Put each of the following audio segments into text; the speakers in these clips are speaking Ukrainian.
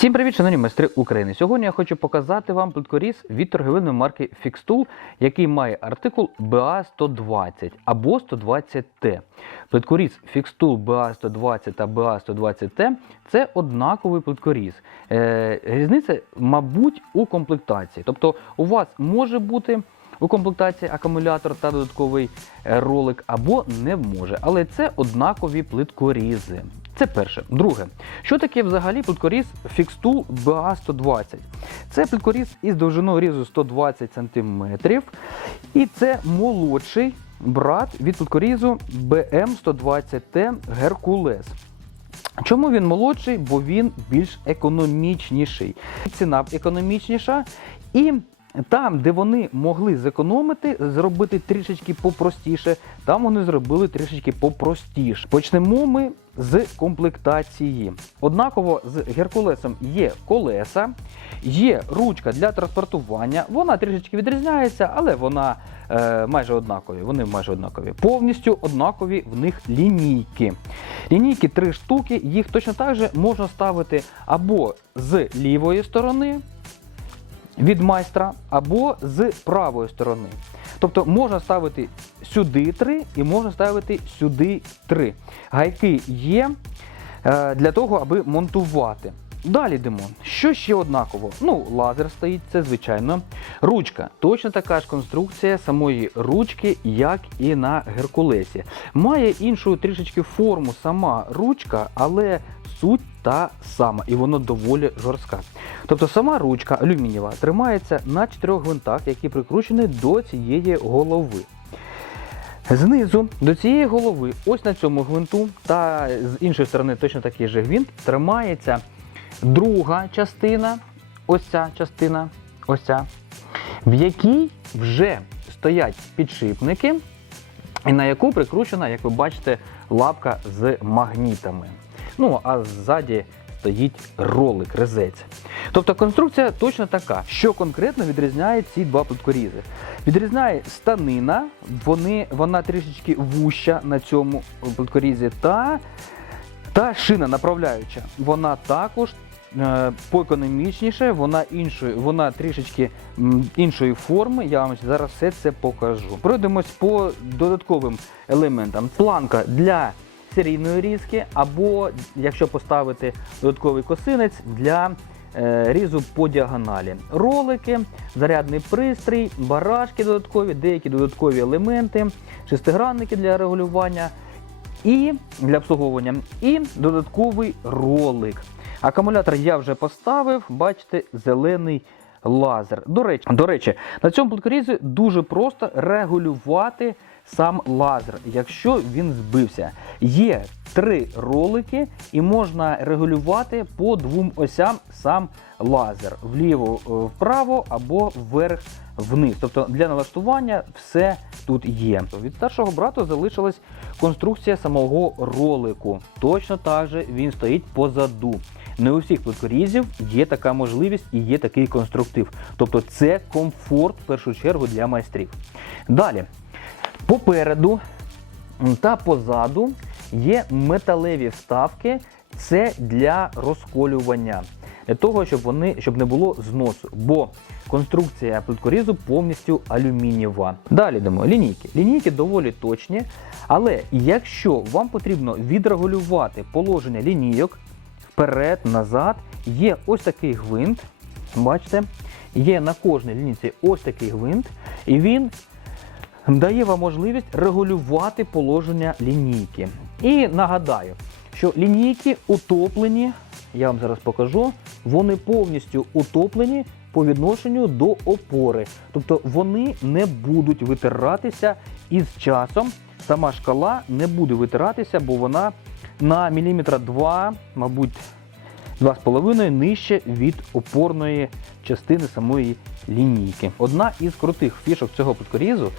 Всім привіт, шановні майстри України. Сьогодні я хочу показати вам плиткоріз від торговельної марки Fixtool, який має артикул BA120 або 120T. Плиткоріз Fixtool BA120 та BA120T це однаковий плиткоріз. Е, різниця, мабуть, у комплектації. Тобто у вас може бути у комплектації акумулятор та додатковий е, ролик, або не може. Але це однакові плиткорізи. Це перше. Друге, що таке взагалі плиткоріз Fixtool BA120? Це плиткоріз із довжиною різу 120 см, і це молодший брат від плиткорізу BM120T Hercules. Чому він молодший? Бо він більш економічніший. Ціна економічніша і. Там, де вони могли зекономити, зробити трішечки попростіше, там вони зробили трішечки попростіше. Почнемо ми з комплектації. Однаково з Геркулесом є колеса, є ручка для транспортування. Вона трішечки відрізняється, але вона е, майже однакові. Вони майже однакові. Повністю однакові в них лінійки. Лінійки три штуки, їх точно так же можна ставити або з лівої сторони від майстра або з правої сторони. Тобто можна ставити сюди три і можна ставити сюди три. Гайки є е, для того, аби монтувати. Далі йдемо. Що ще однаково? Ну, лазер стоїть, це звичайно. Ручка. Точно така ж конструкція самої ручки, як і на Геркулесі. Має іншу трішечки форму сама ручка, але суть та сама, і воно доволі жорстка. Тобто сама ручка алюмінієва тримається на чотирьох гвинтах, які прикручені до цієї голови. Знизу до цієї голови, ось на цьому гвинту, та з іншої сторони точно такий же гвинт, тримається друга частина, ось ця частина, ось ця, в якій вже стоять підшипники, і на яку прикручена, як ви бачите, лапка з магнітами. Ну, а ззаді стоїть ролик, резець. Тобто конструкція точно така, що конкретно відрізняє ці два плиткорізи. Відрізняє станина, вони, вона трішечки вуща на цьому плиткорізі, та, та шина направляюча. Вона також е, поекономічніше, вона іншої, вона трішечки іншої форми. Я вам зараз все це покажу. Пройдемось по додатковим елементам. Планка для серійної різки, або якщо поставити додатковий косинець для е, різу по діагоналі. Ролики, зарядний пристрій, барашки додаткові, деякі додаткові елементи, шестигранники для регулювання і для обслуговування, і додатковий ролик. Акумулятор я вже поставив, бачите, зелений лазер. До речі, до речі, на цьому плиткорізі дуже просто регулювати сам лазер, якщо він збився. Є три ролики, і можна регулювати по двом осям сам лазер вліво, е, вправо або вверх вниз. Тобто для налаштування все тут є. Від старшого брату залишилась конструкція самого ролику. Точно так же він стоїть позаду. Не у всіх плиткорізів є така можливість і є такий конструктив. Тобто це комфорт в першу чергу для майстрів. Далі, попереду та позаду є металеві вставки. Це для розколювання, для того, щоб вони щоб не було зносу, бо конструкція плиткорізу повністю алюмінієва. Далі йдемо лінійки. Лінійки доволі точні, але якщо вам потрібно відрегулювати положення лінійок вперед, назад, є ось такий гвинт. Бачите, є на кожній лінійці ось такий гвинт, і він дає вам можливість регулювати положення лінійки. І нагадаю, що лінійки утоплені, я вам зараз покажу, вони повністю утоплені по відношенню до опори. Тобто вони не будуть витиратися із часом. Сама шкала не буде витиратися, бо вона на міліметра 2, мабуть, 2,5 нижче від опорної частини самої лінійки. Одна із крутих фішок цього плиткорізу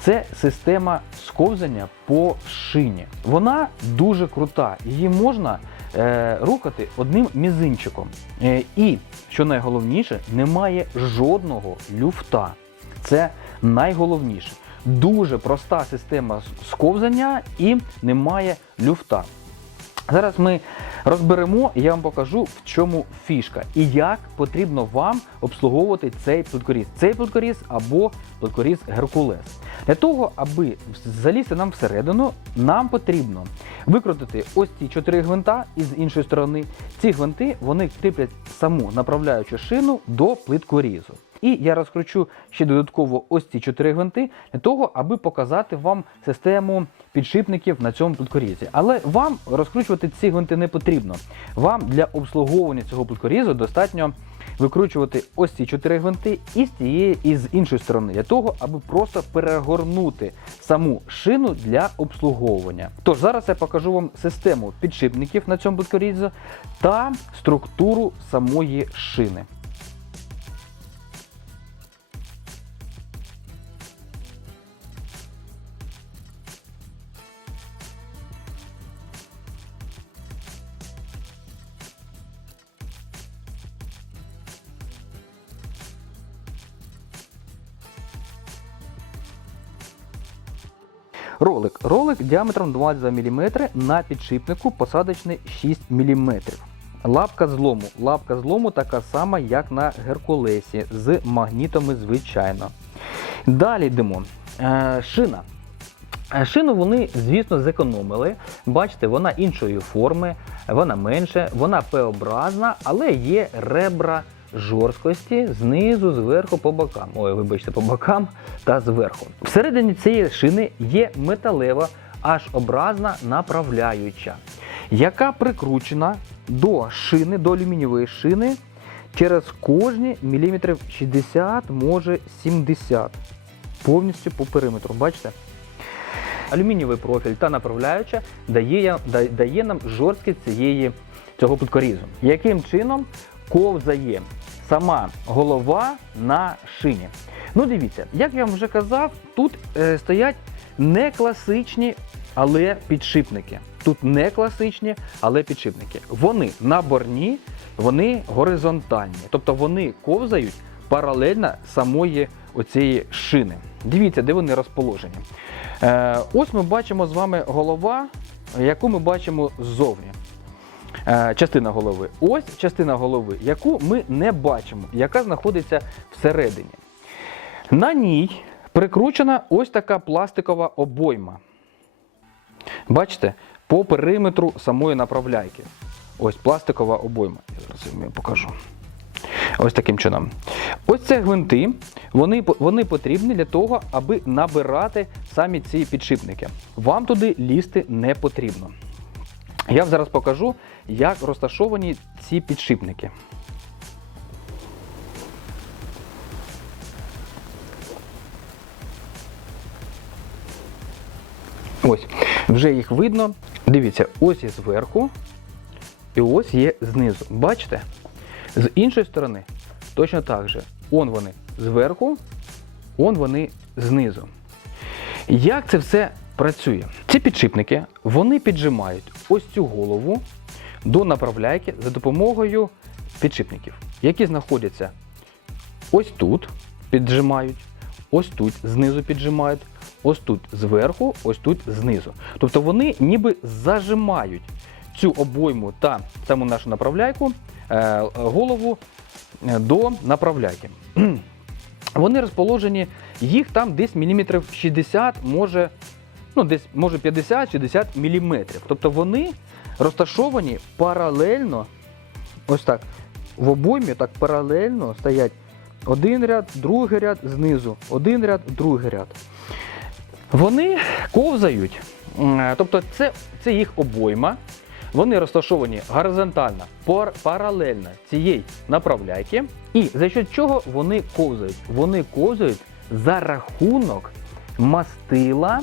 це система сковзання по шині. Вона дуже крута, її можна е, рухати одним мізинчиком. Е, і, що найголовніше, немає жодного люфта. Це найголовніше. Дуже проста система сковзання і немає люфта. Зараз ми розберемо, і я вам покажу, в чому фішка і як потрібно вам обслуговувати цей плиткоріз. Цей плиткоріз або плиткоріз Геркулес. Для того, аби залізти нам всередину, нам потрібно викрутити ось ці чотири гвинта і з іншої сторони. Ці гвинти вони кріплять саму направляючу шину до плиткорізу. І я розкручу ще додатково ось ці чотири гвинти для того, аби показати вам систему підшипників на цьому плиткорізі. Але вам розкручувати ці гвинти не потрібно. Вам для обслуговування цього плиткорізу достатньо викручувати ось ці чотири гвинти і з цієї і з іншої сторони, для того, аби просто перегорнути саму шину для обслуговування. Тож зараз я покажу вам систему підшипників на цьому плиткорізі та структуру самої шини. Діаметром 22 мм на підшипнику посадочний 6 мм. Лапка злому. Лапка злому така сама, як на Геркулесі, з магнітами, звичайно. Далі йдемо. Е, шина. Е, Шину вони, звісно, зекономили. Бачите, вона іншої форми, вона менше, вона П-образна, але є ребра жорсткості знизу, зверху, по бокам. Ой, вибачте, по бокам та зверху. Всередині цієї шини є металева H-образна направляюча, яка прикручена до шини, до алюмінієвої шини через кожні міліметрів 60, може 70. Повністю по периметру. Бачите? Алюмінієвий профіль та направляюча дає, дає нам жорсткість цієї, цього підкорізу. Яким чином ковзає сама голова на шині? Ну, дивіться, як я вам вже казав, тут е, стоять не класичні, але підшипники. Тут не класичні, але підшипники. Вони наборні, вони горизонтальні, тобто вони ковзають паралельно самої оцієї шини. Дивіться, де вони розположені. Е, ось ми бачимо з вами голова, яку ми бачимо ззовні. Е, частина голови. Ось частина голови, яку ми не бачимо, яка знаходиться всередині. На ній прикручена ось така пластикова обойма. Бачите, по периметру самої направляйки. Ось пластикова обойма. Я зараз її покажу. Ось таким чином. Ось це гвинти, вони, вони потрібні для того, аби набирати самі ці підшипники. Вам туди лізти не потрібно. Я зараз покажу, як розташовані ці підшипники. Ось, вже їх видно. Дивіться, ось є зверху і ось є знизу. Бачите? З іншої сторони точно так же. Он вони зверху, он вони знизу. Як це все працює? Ці підшипники вони піджимають ось цю голову до направляйки за допомогою підшипників, які знаходяться ось тут, піджимають, ось тут знизу піджимають, ось тут зверху, ось тут знизу. Тобто вони ніби зажимають цю обойму та саму нашу направляйку, е, голову е, до направляйки. Вони розположені, їх там десь міліметрів 60, може, ну, десь може 50-60 міліметрів. Тобто вони розташовані паралельно, ось так, в обоймі так паралельно стоять один ряд, другий ряд знизу, один ряд, другий ряд. Вони ковзають, тобто це, це їх обойма. Вони розташовані горизонтально, пар- паралельно цієї направляйки. І за що чого вони ковзають? Вони ковзають за рахунок мастила,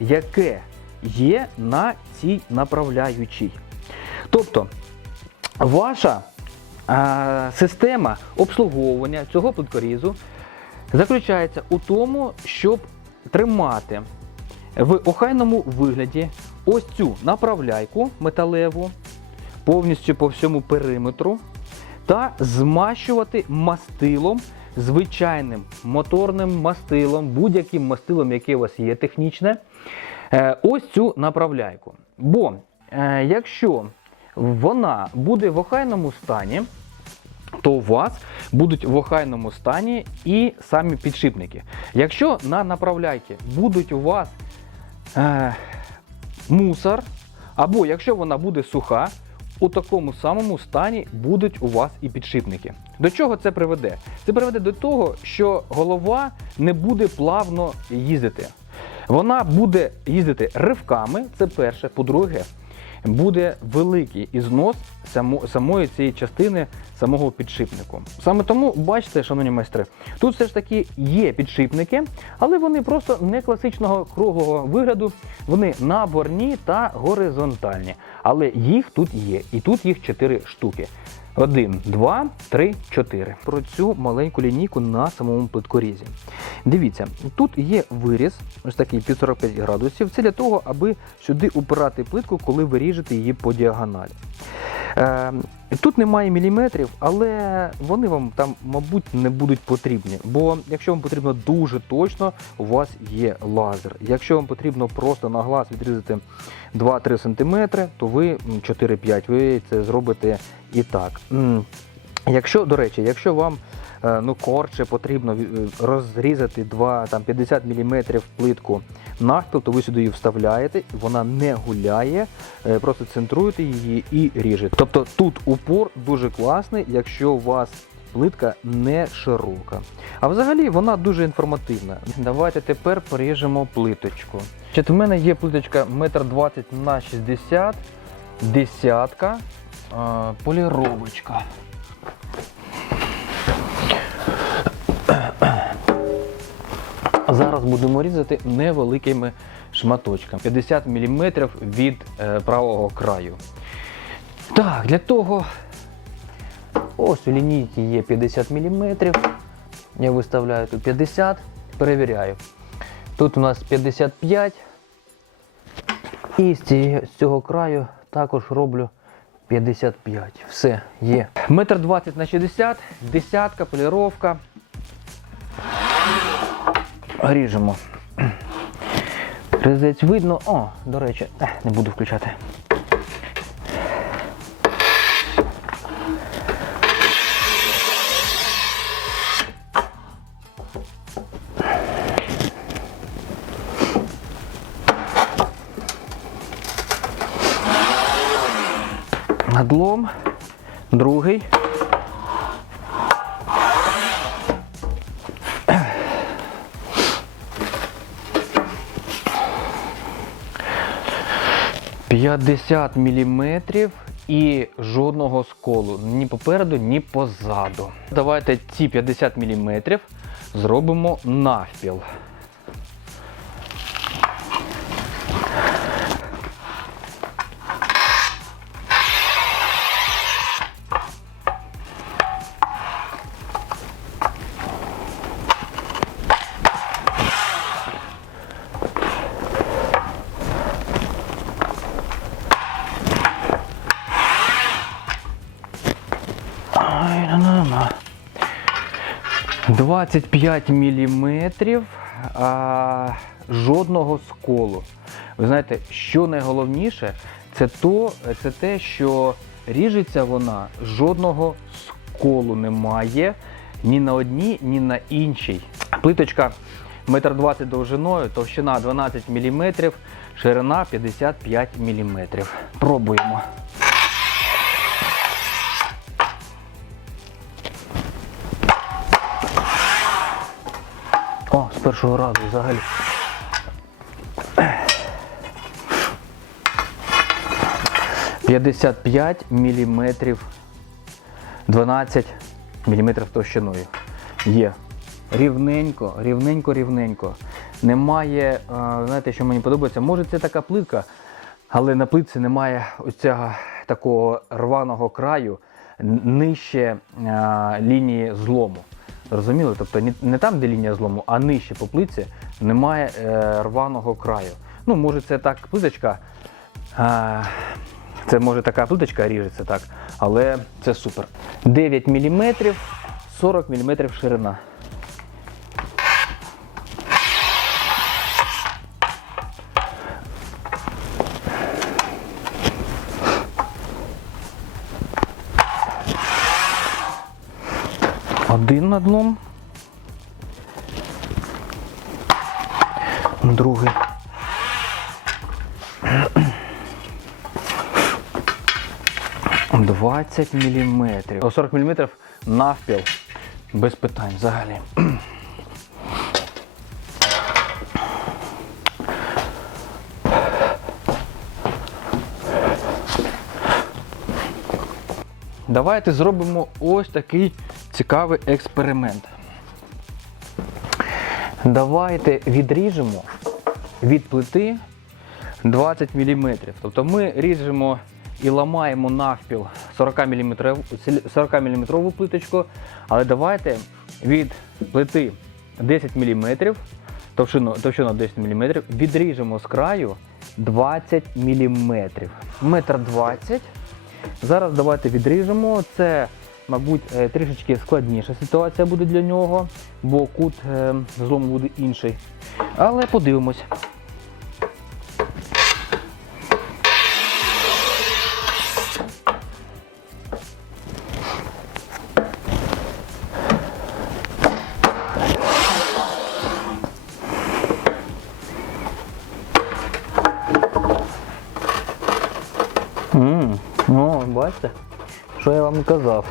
яке є на цій направляючій. Тобто, ваша а, система обслуговування цього плиткорізу заключається у тому, щоб тримати в охайному вигляді ось цю направляйку металеву повністю по всьому периметру та змащувати мастилом, звичайним моторним мастилом, будь-яким мастилом, яке у вас є технічне, е, ось цю направляйку. Бо е, якщо вона буде в охайному стані, то у вас будуть в охайному стані і самі підшипники. Якщо на направляйки будуть у вас е, мусор, або якщо вона буде суха, у такому самому стані будуть у вас і підшипники. До чого це приведе? Це приведе до того, що голова не буде плавно їздити. Вона буде їздити ривками, це перше. По-друге, буде великий ізнос само- самої цієї частини самого підшипнику. Саме тому, бачите, шановні майстри, тут все ж таки є підшипники, але вони просто не класичного круглого вигляду, вони наборні та горизонтальні. Але їх тут є, і тут їх 4 штуки. Один, два, три, чотири. Про цю маленьку лінійку на самому плиткорізі. Дивіться, тут є виріз, ось такий під 45 градусів. Це для того, аби сюди упирати плитку, коли ви ріжете її по діагоналі. Е, тут немає міліметрів, але вони вам там, мабуть, не будуть потрібні. Бо якщо вам потрібно дуже точно, у вас є лазер. Якщо вам потрібно просто на глаз відрізати 2-3 см, то ви 4-5 ви це зробите і так. Якщо, до речі, якщо вам ну, корче потрібно е, розрізати 2, там, 50 мм плитку навпіл, то ви сюди її вставляєте, вона не гуляє, е, просто центруєте її і ріжете. Тобто тут упор дуже класний, якщо у вас плитка не широка. А взагалі вона дуже інформативна. Давайте тепер поріжемо плиточку. Значить, у мене є плиточка 1,20 на 60, десятка, е, поліровочка. Зараз будемо різати невеликими шматочками. 50 мм від е, правого краю. Так, для того ось у лінійки є 50 мм. Я виставляю тут 50, перевіряю. Тут у нас 55. І з цього краю також роблю 55. Все, є. Метр 20 на 60, десятка, поліровка. Ріжемо. Резець видно. О, до речі, не буду включати. Надлом, другий. – 50 мм і жодного сколу ні попереду, ні позаду. Давайте ці 50 мм зробимо навпіл. 25 міліметрів, а, жодного сколу. Ви знаєте, що найголовніше, це, то, це те, що ріжеться вона, жодного сколу немає ні на одній, ні на іншій. Плиточка 1,20 м довжиною, товщина 12 мм, ширина 55 мм. Пробуємо. Першого разу взагалі. П'ятдесят п'ять міліметрів 12 міліметрів товщиною. Є. Рівненько, рівненько, рівненько. Немає, е, знаєте, що мені подобається, може це така плитка, але на плитці немає ось цього такого рваного краю нижче е, лінії злому. Розуміли? Тобто не там, де лінія злому, а нижче по плитці немає е, рваного краю. Ну, може, це так плиточка. Е, це може така плиточка ріжеться так, але це супер. 9 мм, 40 мм ширина. 20 мм. 40 мм навпіл. Без питань взагалі. Давайте зробимо ось такий цікавий експеримент. Давайте відріжемо від плити 20 мм. Тобто ми ріжемо і ламаємо навпіл 40 мм, 40 мм плиточку, але давайте від плити 10 мм, товщину, товщину 10 мм, відріжемо з краю 20 мм. Метр 20 Зараз давайте відріжемо. Це, мабуть, е, трішечки складніша ситуація буде для нього, бо кут е, злому буде інший. Але подивимось. Що я вам і казав.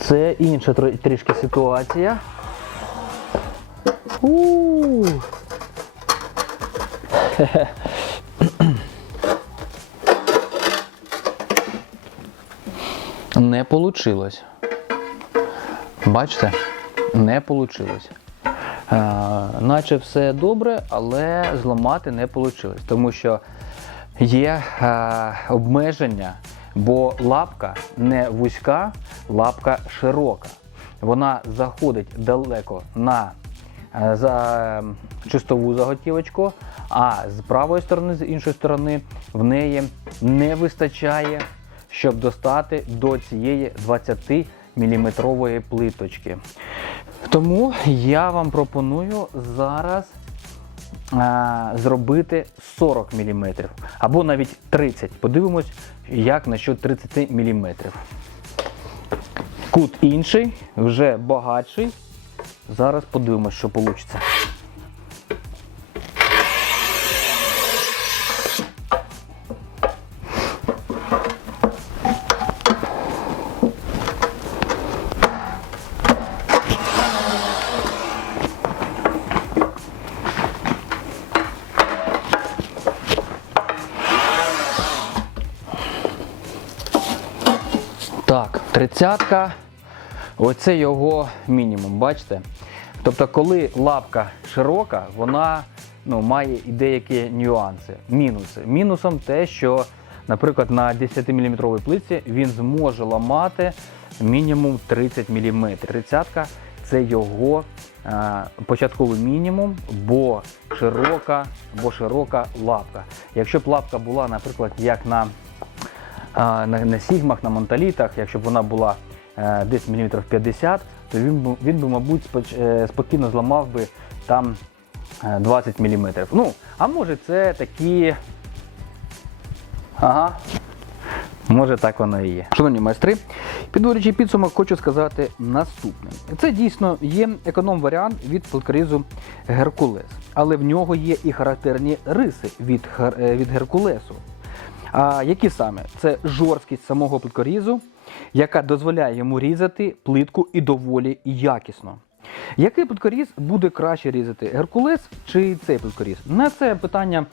Це інша трішки ситуація. у Не получилось. Бачите? Не получилось. Е, наче все добре, але зламати не вийшло. Тому що є е, обмеження, бо лапка не вузька, лапка широка. Вона заходить далеко на е, за чистову заготівочку, а з правої сторони, з іншої сторони, в неї не вистачає, щоб достати до цієї 20 міліметрової плиточки. Тому я вам пропоную зараз а, зробити 40 мм або навіть 30. Подивимось, як насчет 30 мм. Кут інший, вже багатший. Зараз подивимось, що вийде. Так, тридцятка. Оце його мінімум, бачите? Тобто, коли лапка широка, вона ну, має і деякі нюанси, мінуси. Мінусом те, що, наприклад, на 10-мм плитці він зможе ламати мінімум 30 мм. Тридцятка це його е, початковий мінімум, бо широка, бо широка лапка. Якщо б лапка була, наприклад, як на а, на, сігмах, на монталітах, якщо б вона була е, десь мм 50, то він, бу- він би, мабуть, е, спокійно зламав би там е, 20 мм. Ну, а може це такі. Ага. Може так воно і є. Шановні майстри, підводячи підсумок, хочу сказати наступне. Це дійсно є економ-варіант від плиткорізу Геркулес, але в нього є і характерні риси від, е, від Геркулесу. А які саме? Це жорсткість самого плиткорізу, яка дозволяє йому різати плитку і доволі якісно. Який плиткоріз буде краще різати? Геркулес чи цей плиткоріз? На це питання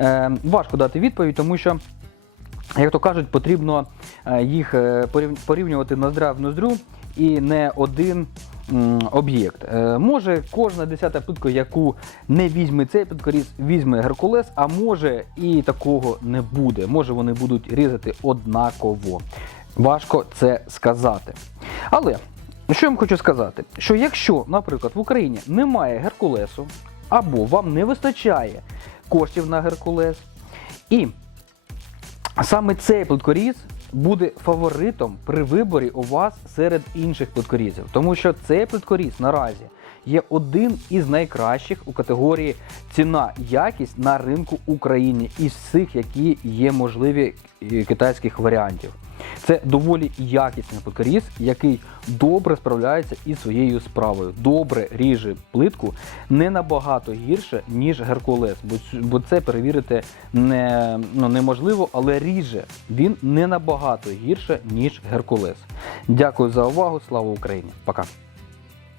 е, важко дати відповідь, тому що як то кажуть, потрібно е, їх е, порів- порівнювати ноздря в ноздрю і не один об'єкт. Е, Може кожна десята плитка, яку не візьме цей плиткоріз, візьме Геркулес, а може і такого не буде. Може вони будуть різати однаково. Важко це сказати. Але що я вам хочу сказати? Що якщо, наприклад, в Україні немає Геркулесу, або вам не вистачає коштів на Геркулес, і Саме цей плиткоріз буде фаворитом при виборі у вас серед інших плиткорізів, тому що цей плиткоріз наразі є один із найкращих у категорії ціна якість на ринку України із всіх, які є можливі е, китайських варіантів. Це доволі якісний плиткоріз, який добре справляється із своєю справою. Добре ріже плитку не набагато гірше, ніж Геркулес, бо це перевірити не, ну, неможливо, але ріже він не набагато гірше, ніж Геркулес. Дякую за увагу. Слава Україні! Пока!